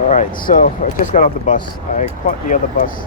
All right, so I just got off the bus. I caught the other bus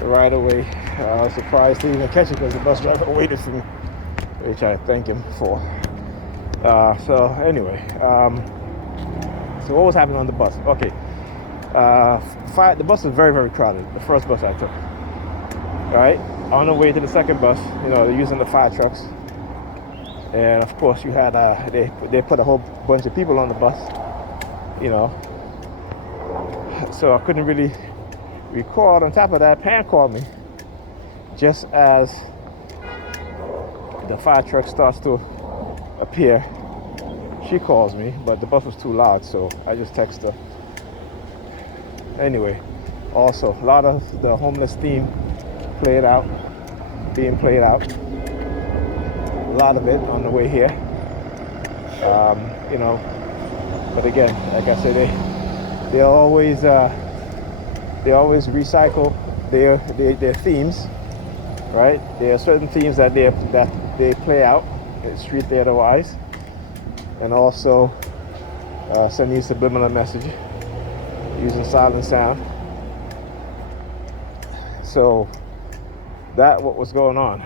right away. I was surprised to even catch it because the bus driver waited for me, which I thank him for. So anyway, so what was happening on the bus? Okay, the bus was very, very crowded. The first bus I took. All right, on the way to the second bus, they're using the fire trucks, and of course you had they put a whole bunch of people on the bus, you know. So I couldn't really record. On top of that, Pam called me just as the fire truck starts to appear. She calls me, but the bus was too loud, so I just text her. Anyway, also a lot of the homeless theme being played out. A lot of it on the way here. But again, like I said, they always recycle their themes, right? There are certain themes that they play out, street theater wise, and also sending subliminal message using silent sound. So that what was going on,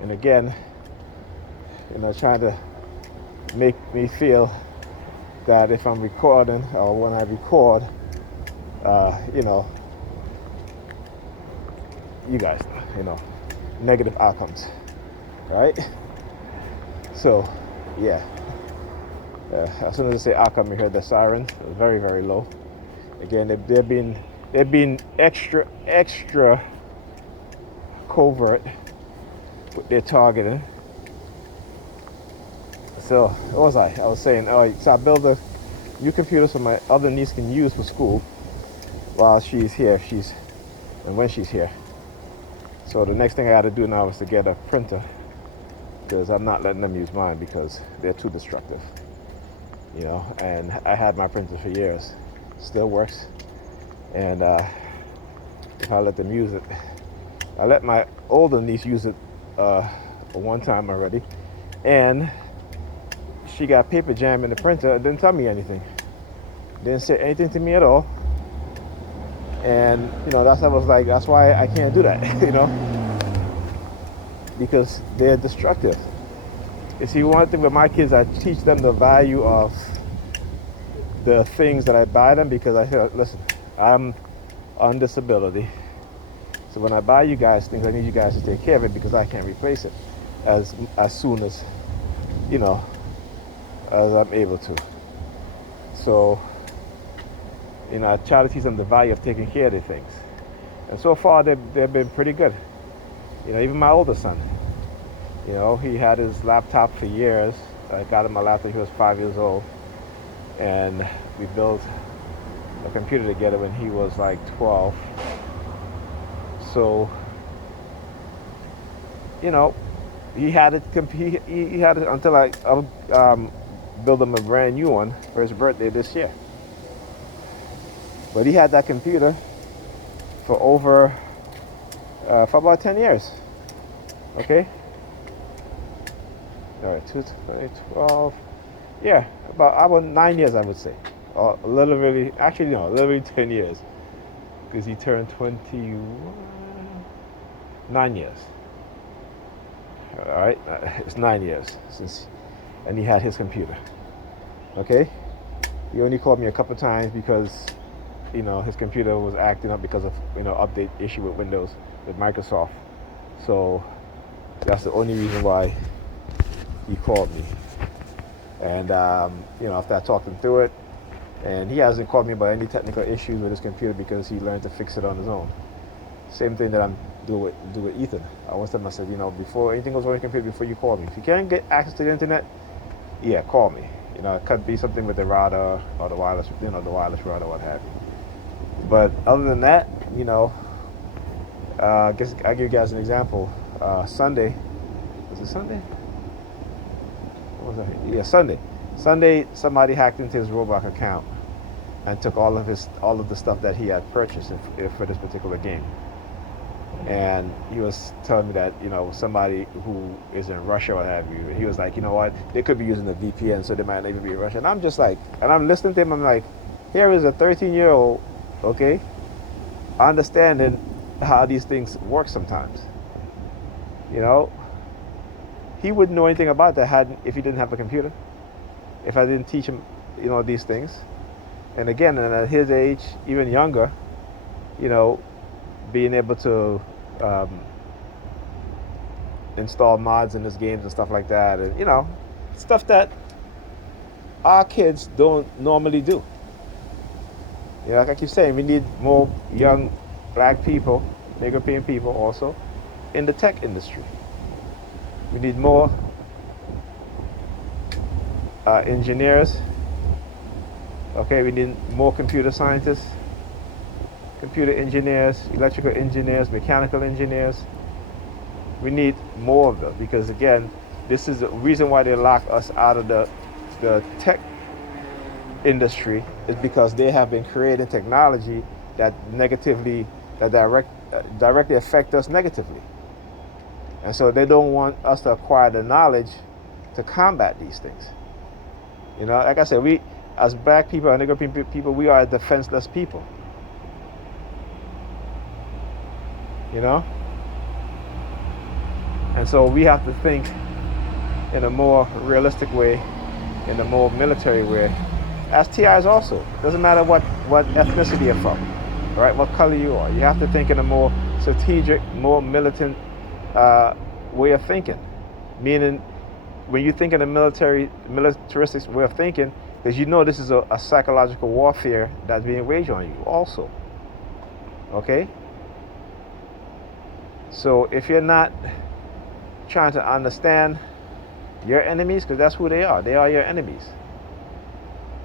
and again, trying to make me feel that if I'm recording or when I record, you guys know, negative outcomes, right? So, yeah. As soon as I say outcome, you heard the siren. Very, very low. Again, they've been extra covert with their targeting. So what was I? I was saying, all right, so I built a new computer so my other niece can use for school while she's here, and when she's here. So the next thing I got to do now is to get a printer, because I'm not letting them use mine because they're too destructive. And I had my printer for years, still works, and if I let them use it, I let my older niece use it one time already, and she got paper jam in the printer. Didn't tell me anything, didn't say anything to me at all, and that's why I can't do that, because they're destructive. You see, one thing with my kids, I teach them the value of the things that I buy them, because I say, listen, I'm on disability. So when I buy you guys things, I need you guys to take care of it, because I can't replace it as soon as, as I'm able to. So, I try to teach them the value of taking care of their things. And so far, they've been pretty good. Even my older son. He had his laptop for years. I got him a laptop, he was 5 years old. And we built a computer together when he was like 12. So, he had it until I built him a brand new one for his birthday this year. But he had that computer for about 10 years. Okay? All right, 2012. Yeah, about 9 years, I would say. A little really 10 years. Because he turned 21. 9 years. All right, it's 9 years and he had his computer. Okay? He only called me a couple times because, his computer was acting up because of, update issue with Windows, with Microsoft. So that's the only reason why he called me. And, after I talked him through it, and he hasn't called me about any technical issues with his computer because he learned to fix it on his own. Same thing that I'm doing with Ethan. I always tell him, I said, before anything goes on your computer, before you call me. If you can't get access to the internet, yeah, call me. It could be something with the router or the wireless, the wireless router, what have you. But other than that, I guess I'll give you guys an example. Sunday, was it Sunday? What was that? Yeah, Sunday. Sunday, somebody hacked into his Roblox account and took all of the stuff that he had purchased for this particular game. And he was telling me that, somebody who is in Russia or what have you, he was like, they could be using a VPN, so they might not even be in Russia. And I'm just like, and I'm listening to him, I'm like, Here is a 13-year-old, okay, understanding how these things work sometimes. You know, he wouldn't know anything about that if he didn't have a computer. If I didn't teach him, these things. And again, and at his age, even younger, you know, being able to install mods in his games and stuff like that, and stuff that our kids don't normally do. Like I keep saying, we need more young black people, European people also, in the tech industry. We need more engineers. Okay, we need more computer scientists, computer engineers, electrical engineers, mechanical engineers. We need more of them because, again, this is the reason why they lock us out of the tech industry is because they have been creating technology that directly affect us negatively. And so they don't want us to acquire the knowledge to combat these things. Like I said, we, as black people and Negro people, we are a defenseless people. And so we have to think in a more realistic way, in a more military way, as TIs also. Doesn't matter what ethnicity you're from, right? What color you are. You have to think in a more strategic, more militant way of thinking. Meaning, when you think in a militaristic way of thinking, because this is a psychological warfare that's being waged on you also. Okay? So if you're not trying to understand your enemies, because that's who they are your enemies,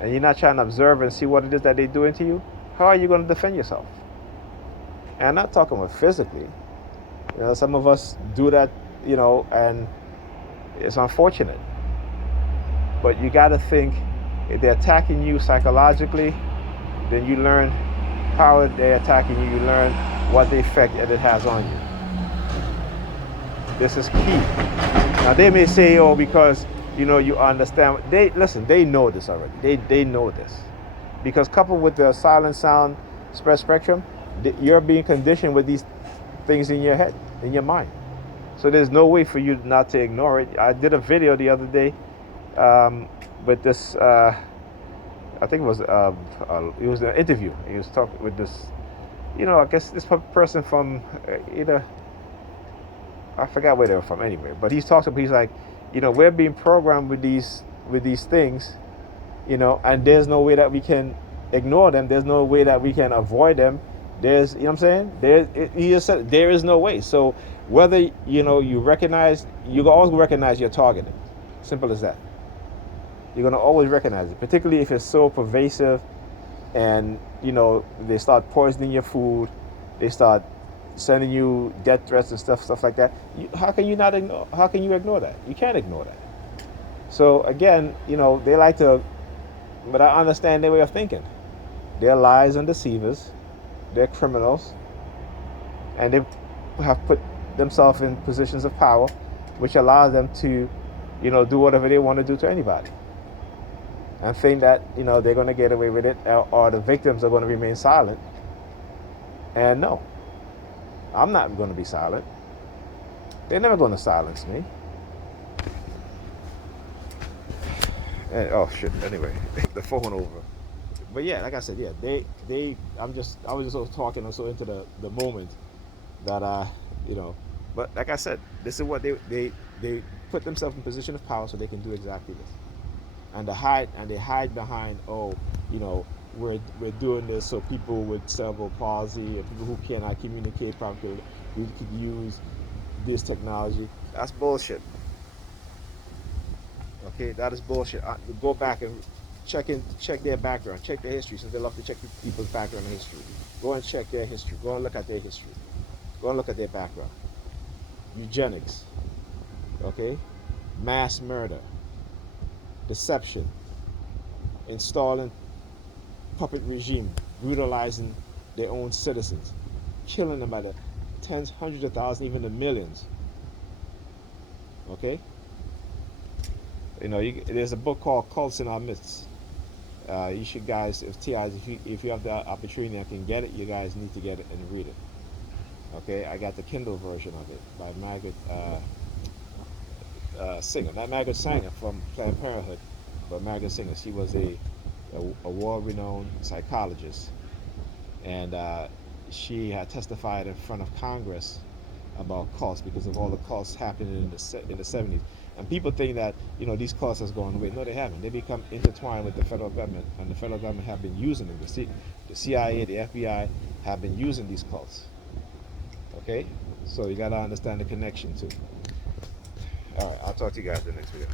and you're not trying to observe and see what it is that they're doing to you, how are you going to defend yourself? And I'm not talking about physically. Some of us do that, and it's unfortunate. But you got to think, if they're attacking you psychologically, then you learn how they're attacking you. You learn what the effect that it has on you. This is key. Now they may say, oh, because you understand. They know this already. They know this, because coupled with the silent sound spread spectrum, you're being conditioned with these things in your head, in your mind. So there's no way for you not to ignore it. I did a video the other day with this. I think it was an interview. He was talking with this, I guess this person from either. I forgot where they were from anyway, but he's like, we're being programmed with these things, and there's no way that we can ignore them. There's no way that we can avoid them. There's, what I'm saying? He just said there is no way. So whether, you recognize, you always recognize your targeting. Simple as that. You're going to always recognize it, particularly if it's so pervasive and, they start poisoning your food, they start sending you death threats and stuff like that. How can you ignore that? You can't ignore that. So again, they like to, but I understand their way of thinking. They're lies and deceivers. They're criminals, and they have put themselves in positions of power, which allows them to, do whatever they want to do to anybody, and think that they're going to get away with it, or the victims are going to remain silent. And no, I'm not going to be silent. They're never going to silence me. And, oh shit! Anyway, the phone over. But yeah, like I said, yeah, I was just so talking and so into the moment that but like I said, this is what they put themselves in position of power so they can do exactly this. And they hide behind, we're doing this so people with cerebral palsy or people who cannot communicate properly, we could use this technology. That's bullshit. Okay, that is bullshit. Go back and check their background, check their history, since they love to check people's background and history. Go and check their history. Go and look at their history. Go and look at their background. Eugenics, okay? Mass murder, deception, installing puppet regime, brutalizing their own citizens, killing them by the tens, hundreds of thousands, even the millions. Okay? There's a book called Cults in Our Midst. You should guys, if TIs, if you have the opportunity and can get it, you guys need to get it and read it. Okay, I got the Kindle version of it by Margaret Singer, not Margaret Sanger from Planned Parenthood, but Margaret Singer. She was a world-renowned psychologist, and she had testified in front of Congress about cults because of all the cults happening in the 70s. And people think that these cults has gone away. No, they haven't. They become intertwined with the federal government, and the federal government have been using them. The CIA, the FBI have been using these cults. Okay, so you gotta understand the connection too. All right, I'll talk to you guys in the next video.